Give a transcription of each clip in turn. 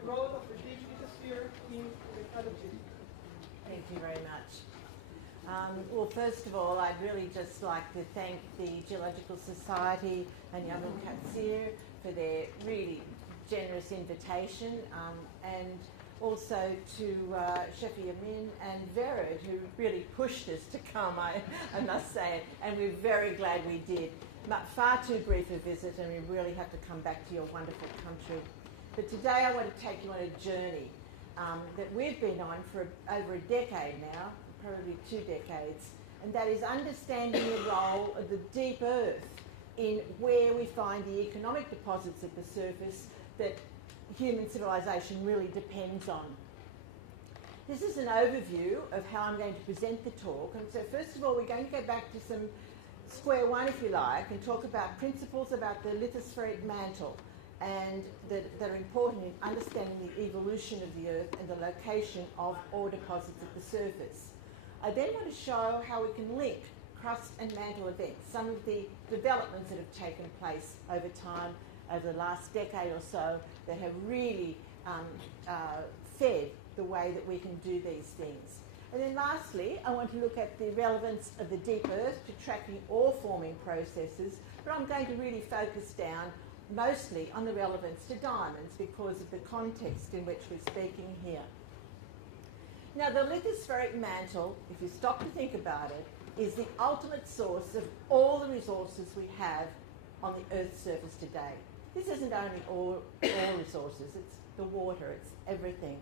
the role of the deep lithosphere in metallogeny. Thank you very much. Well, first of all, I'd really just like to thank the Geological Society and Yaman Katsir for their really generous invitation, and also to Shefi Amin and Verad, who really pushed us to come, I must say, and we're very glad we did. Far too brief a visit, and we really have to come back to your wonderful country. But today I want to take you on a journey that we've been on for over a decade now, probably 2 decades, and that is understanding the role of the deep earth in where we find the economic deposits at the surface that human civilization really depends on. This is an overview of how I'm going to present the talk, and so first of all we're going to go back to some square one, if you like, and talk about principles about the lithospheric mantle and that are important in understanding the evolution of the earth and the location of ore deposits at the surface. I then want to show how we can link crust and mantle events, some of the developments that have taken place over time, over the last decade or so, that have really fed the way that we can do these things. And then lastly, I want to look at the relevance of the deep earth to tracking ore forming processes, but I'm going to really focus down mostly on the relevance to diamonds because of the context in which we're speaking here. Now, the lithospheric mantle, if you stop to think about it, is the ultimate source of all the resources we have on the Earth's surface today. This isn't only all resources, it's the water, it's everything.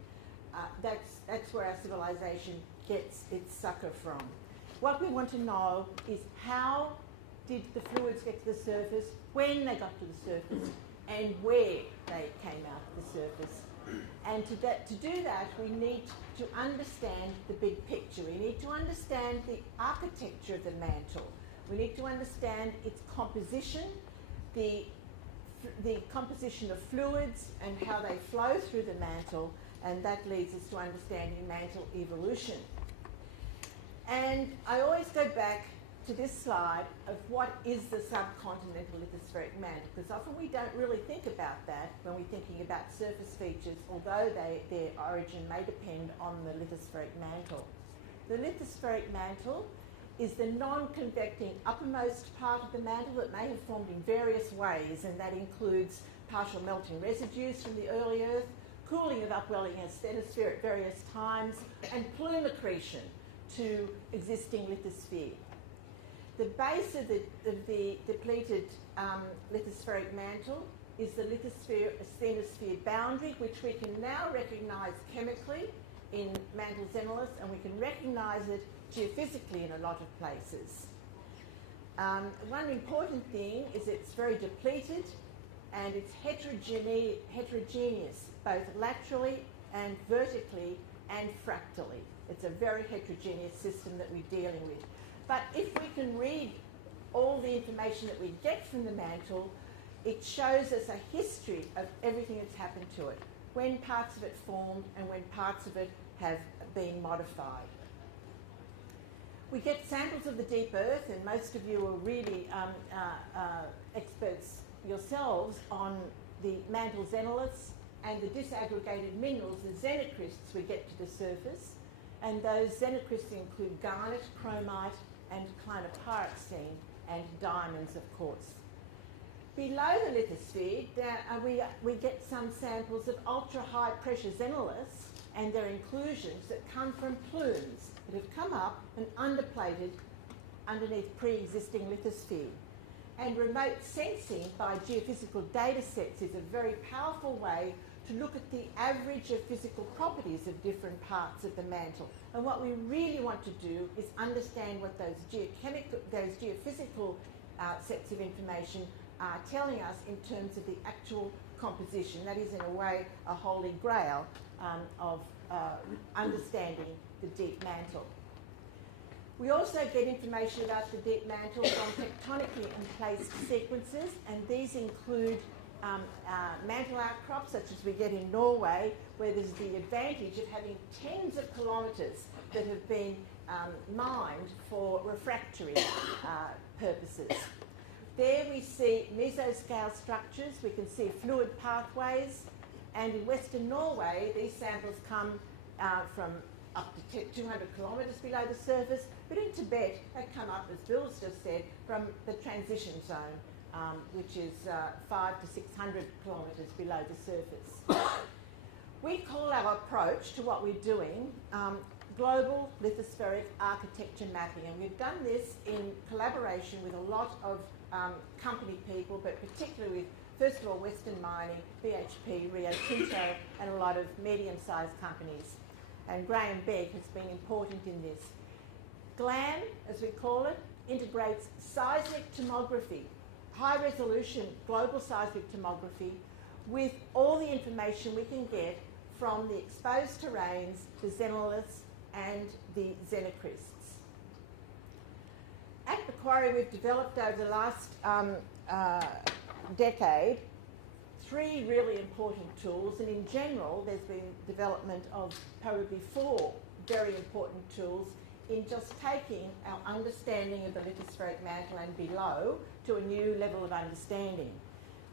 That's where our civilization gets its sucker from. What we want to know is how did the fluids get to the surface, when they got to the surface, and where they came out of the surface. And to do that, we need to understand the big picture. We need to understand the architecture of the mantle. We need to understand its composition, the composition of fluids and how they flow through the mantle, and that leads us to understanding mantle evolution. And I always go back to this slide of what is the subcontinental lithospheric mantle, because often we don't really think about that when we're thinking about surface features, although their origin may depend on the lithospheric mantle. The lithospheric mantle is the non-convecting uppermost part of the mantle that may have formed in various ways, and that includes partial melting residues from the early Earth, cooling of upwelling asthenosphere at various times, and plume accretion to existing lithosphere. The base of the depleted lithospheric mantle is the lithosphere-asthenosphere boundary, which we can now recognise chemically in mantle xenoliths, and we can recognise it geophysically in a lot of places. One important thing is it's very depleted and it's heterogeneous, both laterally and vertically and fractally. It's a very heterogeneous system that we're dealing with. But if we can read all the information that we get from the mantle, it shows us a history of everything that's happened to it, when parts of it formed and when parts of it have been modified. We get samples of the deep earth, and most of you are really experts yourselves on the mantle xenoliths and the disaggregated minerals, the xenocrysts we get to the surface. And those xenocrysts include garnet, chromite, and clinopyroxene, and diamonds, of course. Below the lithosphere, we get some samples of ultra-high pressure xenoliths and their inclusions that come from plumes that have come up and underplated underneath pre-existing lithosphere. And remote sensing by geophysical data sets is a very powerful way to look at the average of physical properties of different parts of the mantle. And what we really want to do is understand what those geophysical sets of information are telling us in terms of the actual composition. That is, in a way, a holy grail of understanding the deep mantle. We also get information about the deep mantle from tectonically emplaced sequences, and these include mantle outcrops, such as we get in Norway, where there's the advantage of having tens of kilometres that have been mined for refractory purposes. There we see mesoscale structures, we can see fluid pathways, And in Western Norway, these samples come from up to 200 kilometres below the surface, but in Tibet, they come up, as Bill's just said, from the transition zone, which is 500 to 600 kilometres below the surface. We call our approach to what we're doing global lithospheric architecture mapping, and we've done this in collaboration with a lot of company people, but particularly with, first of all, Western Mining, BHP, Rio Tinto, and a lot of medium-sized companies. And Graham Begg has been important in this. GLAM, as we call it, integrates seismic tomography, high-resolution global seismic tomography, with all the information we can get from the exposed terrains, the xenoliths, and the xenocrysts. At Macquarie, we've developed over the last decade 3 really important tools, and in general there's been development of probably 4 very important tools in just taking our understanding of the lithospheric mantle and below to a new level of understanding.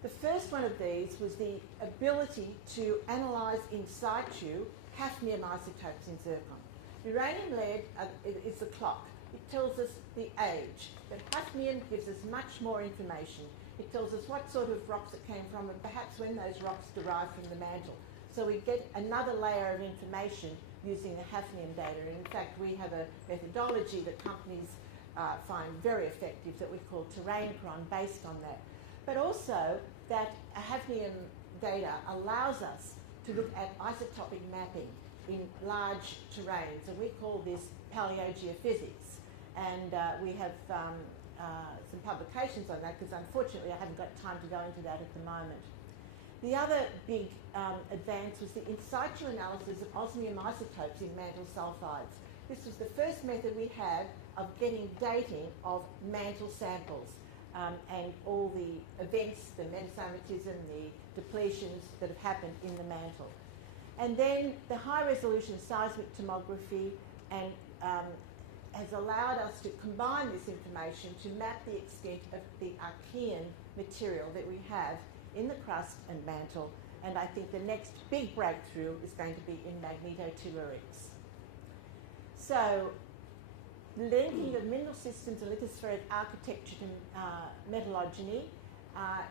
The first one of these was the ability to analyse in situ hafnium isotopes in zircon. Uranium lead is the clock. It tells us the age, but hafnium gives us much more information. It tells us what sort of rocks it came from and perhaps when those rocks derived from the mantle. So we get another layer of information using the hafnium data. And in fact, we have a methodology that companies find very effective that we call terrainchron based on that. But also that hafnium data allows us to look at isotopic mapping in large terrains, and we call this paleogeophysics. And we have some publications on that, because unfortunately I haven't got time to go into that at the moment. The other big advance was the in situ analysis of osmium isotopes in mantle sulfides. This was the first method we had of getting dating of mantle samples and all the events, the metasomatism, the depletions that have happened in the mantle. And then the high resolution seismic tomography and has allowed us to combine this information to map the extent of the Archean material that we have in the crust and mantle. And I think the next big breakthrough is going to be in magnetotellurics. So, linking of mineral systems and lithospheric architecture to metallogeny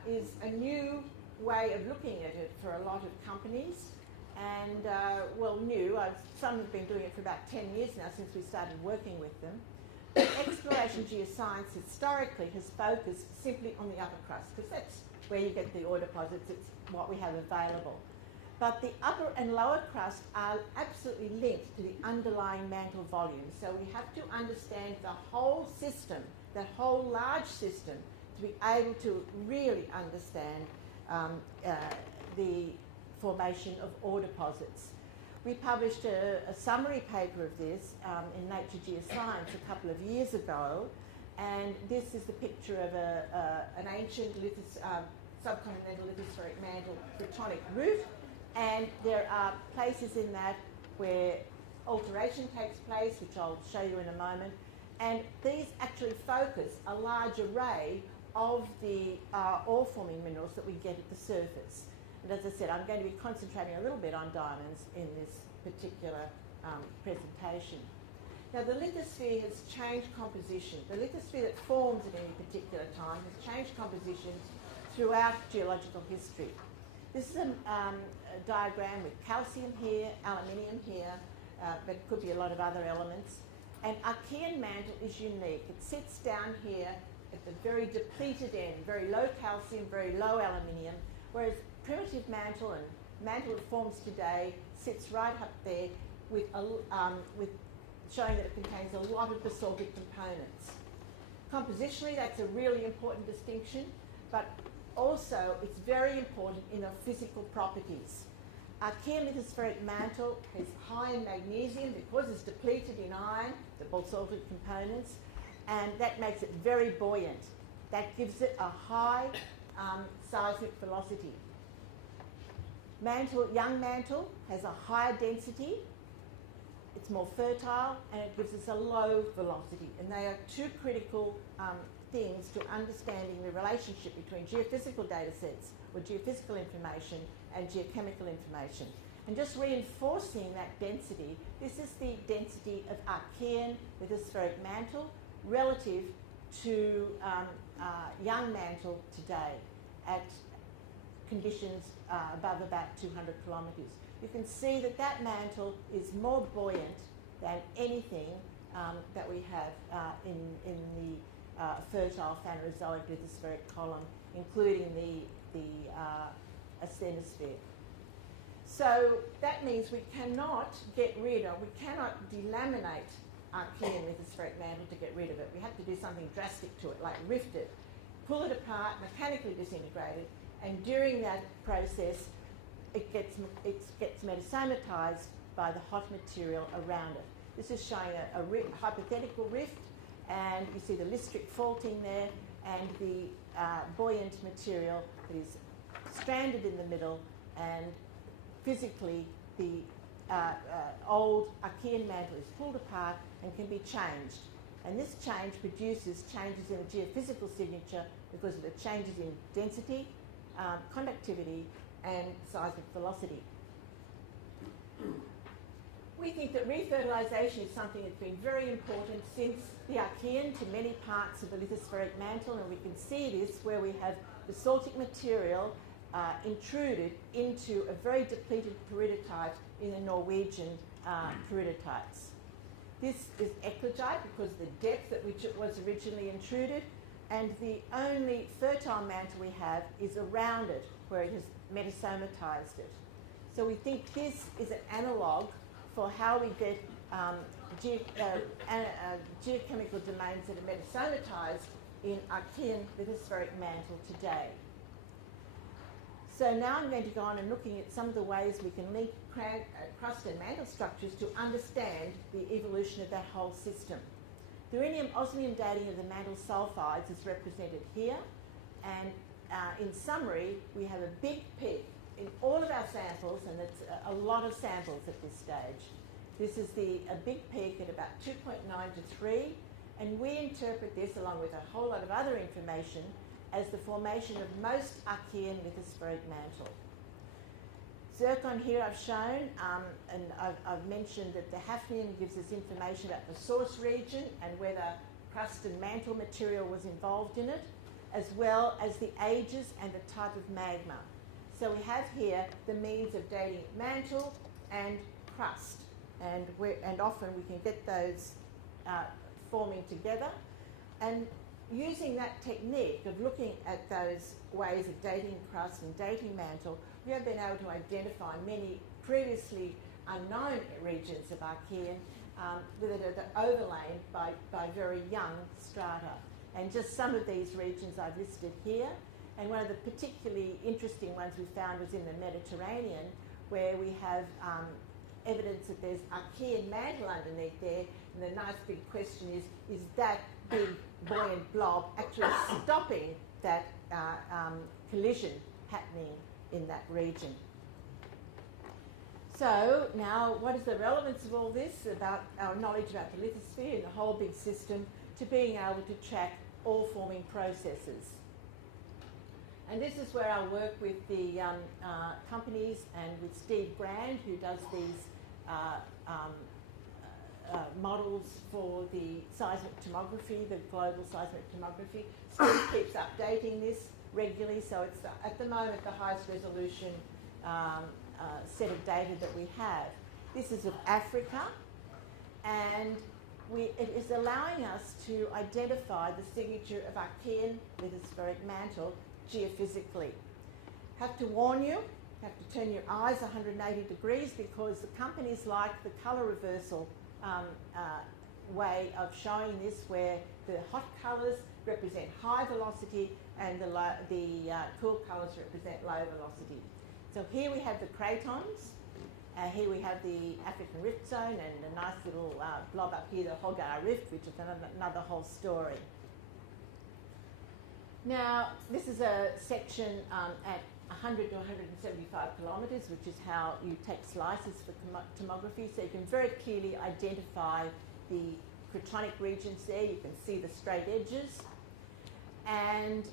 is a new way of looking at it for a lot of companies. And, well, new. Some have been doing it for about 10 years now since we started working with them. But exploration geoscience historically has focused simply on the upper crust, because that's where you get the ore deposits, it's what we have available. But the upper and lower crust are absolutely linked to the underlying mantle volume. So we have to understand the whole system, the whole large system, to be able to really understand the formation of ore deposits. We published a summary paper of this in Nature Geoscience a couple of years ago, and this is the picture of an ancient subcontinental lithospheric mantle plutonic roof, and there are places in that where alteration takes place, which I'll show you in a moment, and these actually focus a large array of the ore-forming minerals that we get at the surface. And as I said, I'm going to be concentrating a little bit on diamonds in this particular presentation. Now, the lithosphere has changed composition. The lithosphere that forms at any particular time has changed composition throughout geological history. This is a diagram with calcium here, aluminium here, but it could be a lot of other elements. And Archean mantle is unique. It sits down here at the very depleted end, very low calcium, very low aluminium, whereas primitive mantle and mantle that forms today sits right up there with showing that it contains a lot of basaltic components. Compositionally, that's a really important distinction, but also it's very important in the physical properties. Archean lithospheric mantle is high in magnesium because it's depleted in iron, the basaltic components, and that makes it very buoyant. That gives it a high seismic velocity. Young mantle has a higher density, it's more fertile, and it gives us a low velocity. And they are two critical things to understanding the relationship between geophysical data sets or geophysical information and geochemical information. And just reinforcing that density, this is the density of Archean lithospheric mantle relative to young mantle today at conditions above about 200 kilometres. You can see that that mantle is more buoyant than anything that we have in the fertile Phanerozoic lithospheric column, including the asthenosphere. So that means we cannot delaminate Archean lithospheric mantle to get rid of it. We have to do something drastic to it, like rift it, pull it apart, mechanically disintegrate it, and during that process, it gets metasomatized by the hot material around it. This is showing a hypothetical rift, and you see the listric faulting there, and the buoyant material that is stranded in the middle, and physically the old Archean mantle is pulled apart and can be changed. And this change produces changes in the geophysical signature because of the changes in density, conductivity, and seismic velocity. We think that refertilization is something that's been very important since the Archean to many parts of the lithospheric mantle, and we can see this where we have basaltic material intruded into a very depleted peridotite in the Norwegian peridotites. This is eclogite because of the depth at which it was originally intruded, and the only fertile mantle we have is around it where it has metasomatized it. So we think this is an analogue for how we get geochemical domains that are metasomatized in Archean lithospheric mantle today. So now I'm going to go on and looking at some of the ways we can link crust and mantle structures to understand the evolution of that whole system. The iridium-osmium dating of the mantle sulfides is represented here, and in summary, we have a big peak in all of our samples, and it's a lot of samples at this stage. This is a big peak at about 2.9 to 3, and we interpret this, along with a whole lot of other information, as the formation of most Archean lithospheric mantle. Zircon here I've shown, and I've mentioned that the Hafnium gives us information about the source region and whether crust and mantle material was involved in it, as well as the ages and the type of magma. So we have here the means of dating mantle and crust, and often we can get those forming together. And using that technique of looking at those ways of dating crust and dating mantle, we have been able to identify many previously unknown regions of Archean that are overlain by very young strata. And just some of these regions I've listed here. And one of the particularly interesting ones we found was in the Mediterranean, where we have evidence that there's Archean mantle underneath there. And the nice big question is that big buoyant blob actually stopping that collision happening in that region? So now, what is the relevance of all this about our knowledge about the lithosphere and the whole big system to being able to track all forming processes? And this is where I work with the companies and with Steve Brand, who does these models for the seismic tomography, the global seismic tomography. Steve keeps updating this regularly, so it's at the moment the highest resolution set of data that we have. This is of Africa, and it is allowing us to identify the signature of Archean lithospheric mantle geophysically. Have to warn you, have to turn your eyes 180 degrees, because the companies like the colour reversal way of showing this, where the hot colours represent high velocity and the cool colours represent low velocity. So here we have the cratons, here we have the African rift zone, and a nice little blob up here, the Hogar Rift, which is another whole story. Now, this is a section at 100 to 175 kilometres, which is how you take slices for tomography. So you can very clearly identify the cratonic regions there. You can see the straight edges. And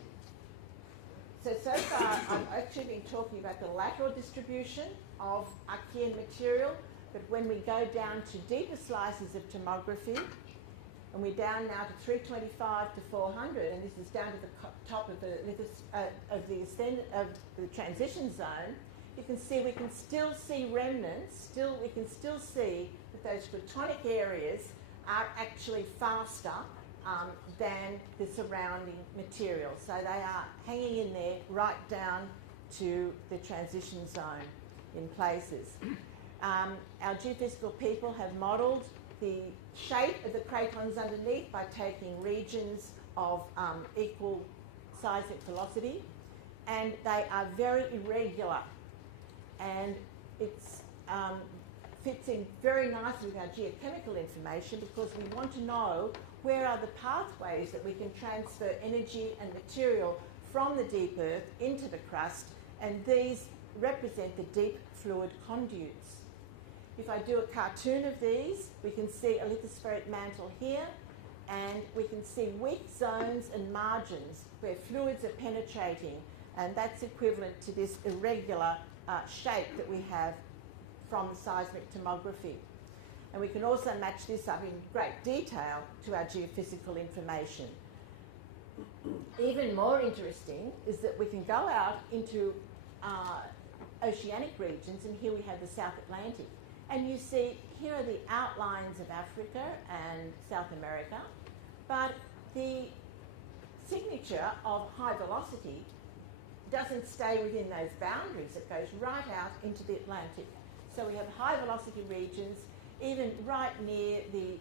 so far I've actually been talking about the lateral distribution of Archean material, but when we go down to deeper slices of tomography, and we're down now to 325 to 400, and this is down to the top of the transition zone, you can see we can still see remnants, we can still see that those cratonic areas are actually faster than the surrounding material. So they are hanging in there right down to the transition zone in places. Our geophysical people have modelled the shape of the cratons underneath by taking regions of equal seismic velocity, and they are very irregular, and it fits in very nicely with our geochemical information, because we want to know where are the pathways that we can transfer energy and material from the deep earth into the crust, and these represent the deep fluid conduits. If I do a cartoon of these, we can see a lithospheric mantle here, and we can see weak zones and margins where fluids are penetrating, and that's equivalent to this irregular shape that we have from the seismic tomography. And we can also match this up in great detail to our geophysical information. Even more interesting is that we can go out into oceanic regions, and here we have the South Atlantic. And you see, here are the outlines of Africa and South America, but the signature of high velocity doesn't stay within those boundaries. It goes right out into the Atlantic. So we have high velocity regions, even right near the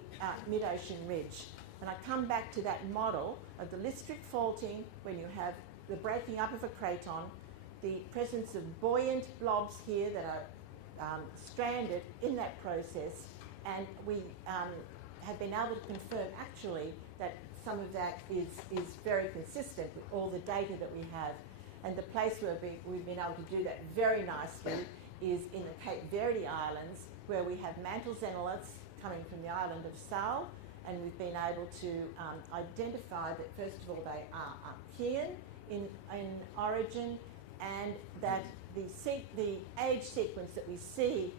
mid-ocean ridge. And I come back to that model of the lithosphere faulting, when you have the breaking up of a craton, the presence of buoyant blobs here that are stranded in that process, and we have been able to confirm actually that some of that is very consistent with all the data that we have. And the place where we've been able to do that very nicely is in the Cape Verde Islands, where we have mantle xenoliths coming from the island of Sal, and we've been able to identify that, first of all, they are Archean in origin, and that the age sequence that we see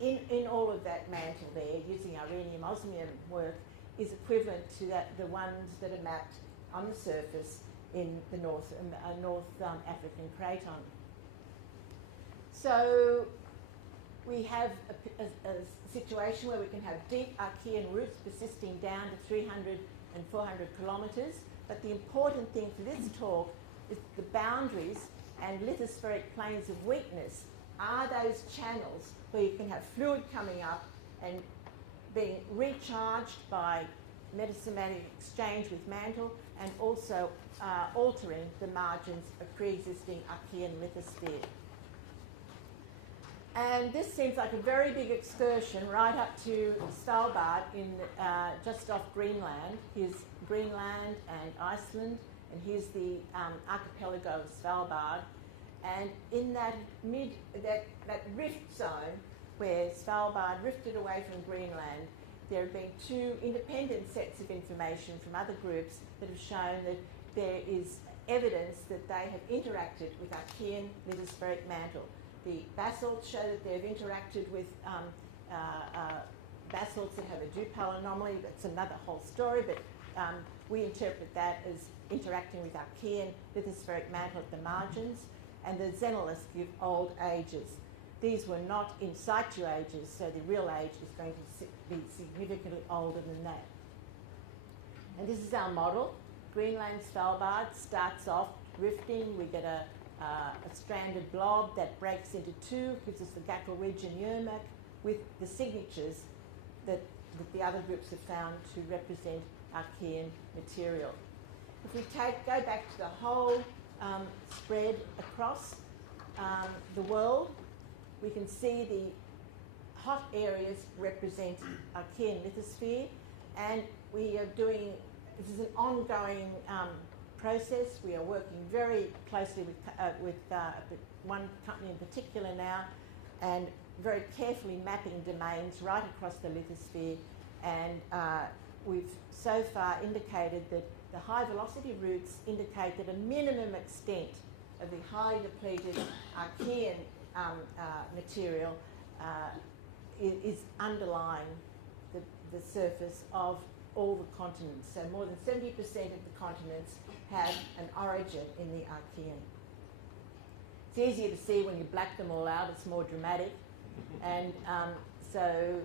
in all of that mantle there, using our rhenium osmium work, is equivalent to the ones that are mapped on the surface in the North African craton. So we have a situation where we can have deep Archean roots persisting down to 300 and 400 kilometres, but the important thing for this talk is the boundaries and lithospheric planes of weakness are those channels where you can have fluid coming up and being recharged by metasomatic exchange with mantle, and also altering the margins of pre-existing Archean lithosphere. And this seems like a very big excursion right up to Svalbard in just off Greenland. Here's Greenland and Iceland, and here's the archipelago of Svalbard. And in that rift zone where Svalbard rifted away from Greenland, there have been two independent sets of information from other groups that have shown that there is evidence that they have interacted with Archean lithospheric mantle. The basalts show that they've interacted with basalts that have a Dupal anomaly. That's another whole story, but we interpret that as interacting with Archean lithospheric mantle at the margins, and the xenoliths give old ages. These were not in situ ages, so the real age is going to be significantly older than that. And this is our model. Greenland Svalbard starts off rifting. We get a stranded blob that breaks into two, gives us the Gackel Ridge and Yermak, with the signatures that the other groups have found to represent Archean material. If we go back to the whole spread across the world, we can see the hot areas represent Archean lithosphere, and we are doing, this is an ongoing process. We are working very closely with one company in particular now, and very carefully mapping domains right across the lithosphere, and we've so far indicated that the high velocity routes indicate that a minimum extent of the highly depleted Archean material is underlying the surface of all the continents. So more than 70% of the continents have an origin in the Archean. It's easier to see when you black them all out, it's more dramatic. And so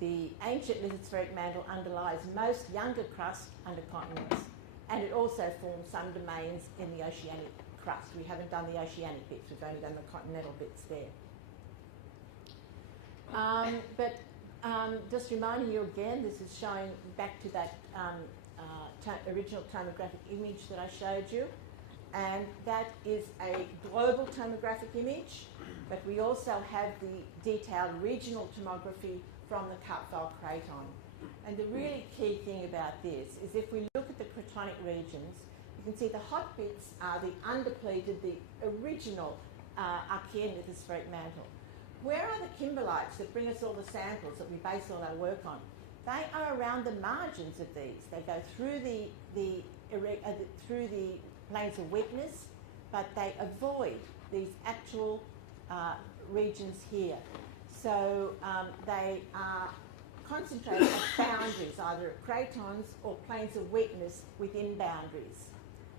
the ancient lithospheric mantle underlies most younger crust under continents, and it also forms some domains in the oceanic crust. We haven't done the oceanic bits, we've only done the continental bits there. Just reminding you again, this is showing back to that original tomographic image that I showed you, and that is a global tomographic image, but we also have the detailed regional tomography from the Kartveld craton. And the really key thing about this is if we look at the cratonic regions, you can see the hot bits are the undepleted, the original Archean lithospheric mantle. Where are the kimberlites that bring us all the samples that we base all our work on? They are around the margins of these. They go through the planes of wetness, but they avoid these actual regions here. So they are concentrated at boundaries, either at cratons or planes of wetness within boundaries.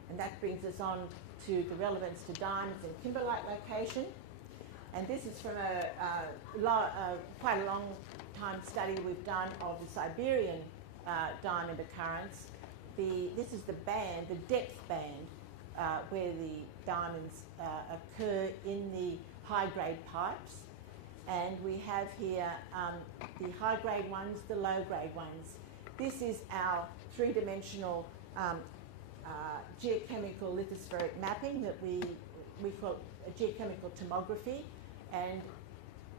And that brings us on to the relevance to diamonds and kimberlite location. And this is from quite a long time study we've done of the Siberian diamond occurrence. This is the band, the depth band, where the diamonds occur in the high-grade pipes. And we have here the high-grade ones, the low-grade ones. This is our three-dimensional geochemical lithospheric mapping that we call geochemical tomography. And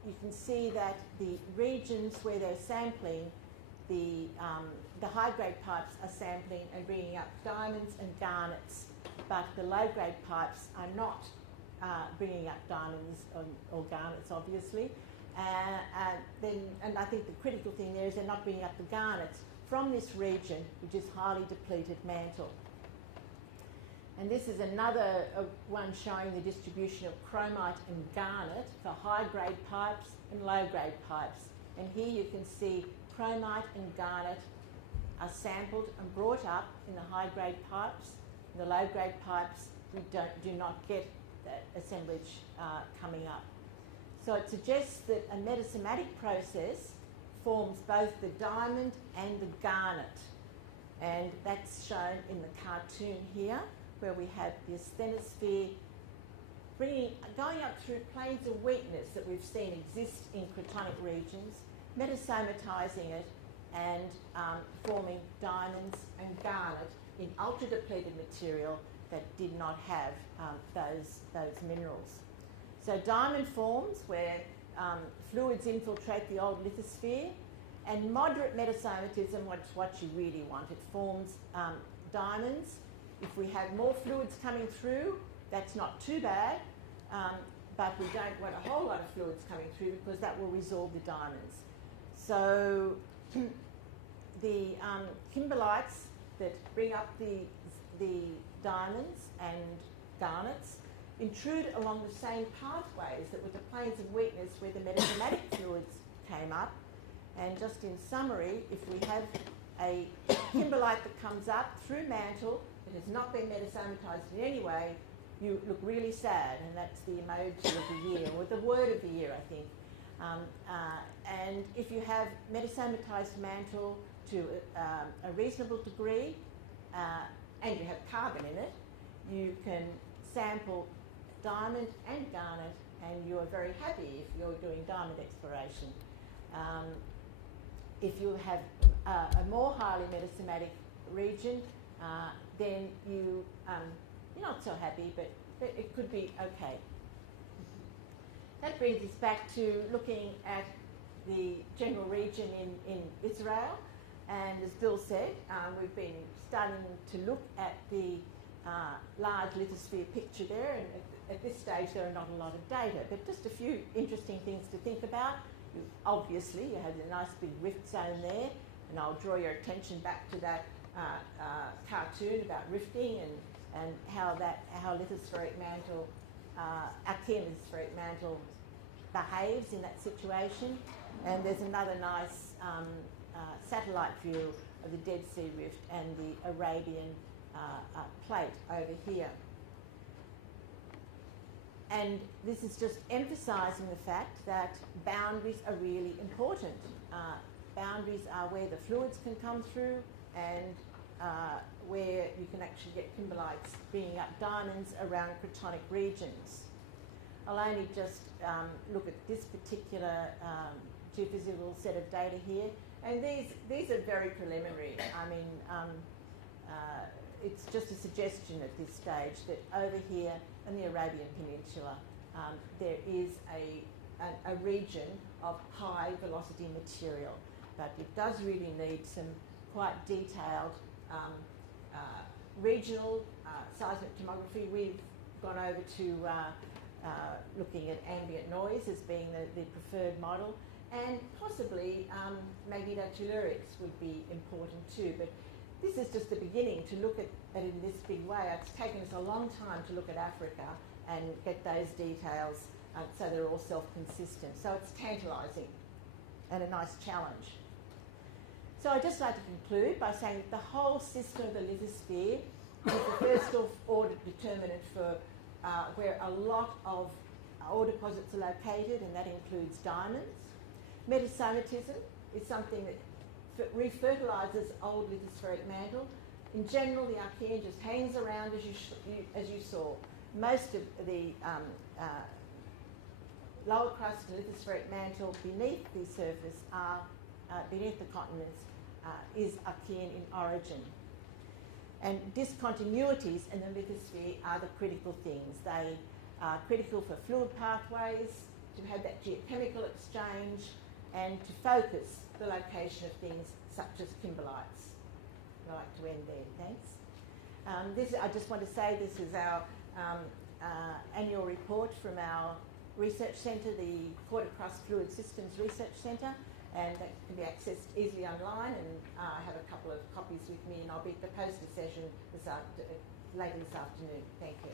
you can see that the regions where they're sampling, the high-grade pipes are sampling and bringing up diamonds and garnets, but the low-grade pipes are not bringing up diamonds or garnets, obviously. And I think the critical thing there is they're not bringing up the garnets from this region, which is highly depleted mantle. And this is another one showing the distribution of chromite and garnet for high-grade pipes and low-grade pipes. And here you can see chromite and garnet are sampled and brought up in the high-grade pipes. In the low-grade pipes, we do not get that assemblage coming up. So it suggests that a metasomatic process forms both the diamond and the garnet. And that's shown in the cartoon here, where we have the asthenosphere going up through planes of wetness that we've seen exist in cratonic regions, metasomatizing it and forming diamonds and garnet in ultra-depleted material that did not have those minerals. So diamond forms where fluids infiltrate the old lithosphere, and moderate metasomatism, what you really want. It forms diamonds. If we have more fluids coming through, that's not too bad, but we don't want a whole lot of fluids coming through because that will resorb the diamonds. So the kimberlites that bring up the diamonds and garnets intrude along the same pathways that were the planes of wetness where the metasomatic fluids came up. And just in summary, if we have a kimberlite that comes up through mantle that has not been metasomatized in any way, you look really sad, and that's the emoji of the year, or the word of the year, I think. And if you have metasomatized mantle to a reasonable degree, and you have carbon in it, you can sample diamond and garnet, and you are very happy if you're doing diamond exploration. If you have a more highly metasomatic region, then you're not so happy, but it could be okay. That brings us back to looking at the general region in Israel. And as Bill said, we've been starting to look at the large lithosphere picture there, and at this stage there are not a lot of data, but just a few interesting things to think about. Obviously, you have a nice big rift zone there, and I'll draw your attention back to that cartoon about rifting and how lithospheric mantle, Archean lithospheric mantle behaves in that situation. And there's another nice satellite view of the Dead Sea Rift and the Arabian plate over here. And this is just emphasising the fact that boundaries are really important. Boundaries are where the fluids can come through and where you can actually get kimberlites bringing up diamonds around cratonic regions. I'll only just look at this particular geophysical set of data here, and these are very preliminary. I mean, it's just a suggestion at this stage that over here in the Arabian Peninsula, there is a region of high velocity material, but it does really need some quite detailed regional seismic tomography. We've gone over to looking at ambient noise as being the preferred model, and possibly magnetotellurics would be important too, but this is just the beginning to look at it in this big way. It's taken us a long time to look at Africa and get those details so they're all self-consistent. So it's tantalising and a nice challenge. So I'd just like to conclude by saying that the whole system of the lithosphere is the first order determinant for where a lot of ore deposits are located, and that includes diamonds. Metasomatism is something that refertilises old lithospheric mantle. In general, the Archean just hangs around as you saw. Most of the lower crust lithospheric mantle beneath the surface beneath the continents is Archean in origin. And discontinuities in the lithosphere are the critical things. They are critical for fluid pathways, to have that geochemical exchange, and to focus the location of things such as kimberlites. I'd like to end there, thanks. I just want to say this is our annual report from our research centre, the Quarter Crust Fluid Systems Research Centre, and that can be accessed easily online, and I have a couple of copies with me, and I'll be at the poster session later this afternoon. Thank you.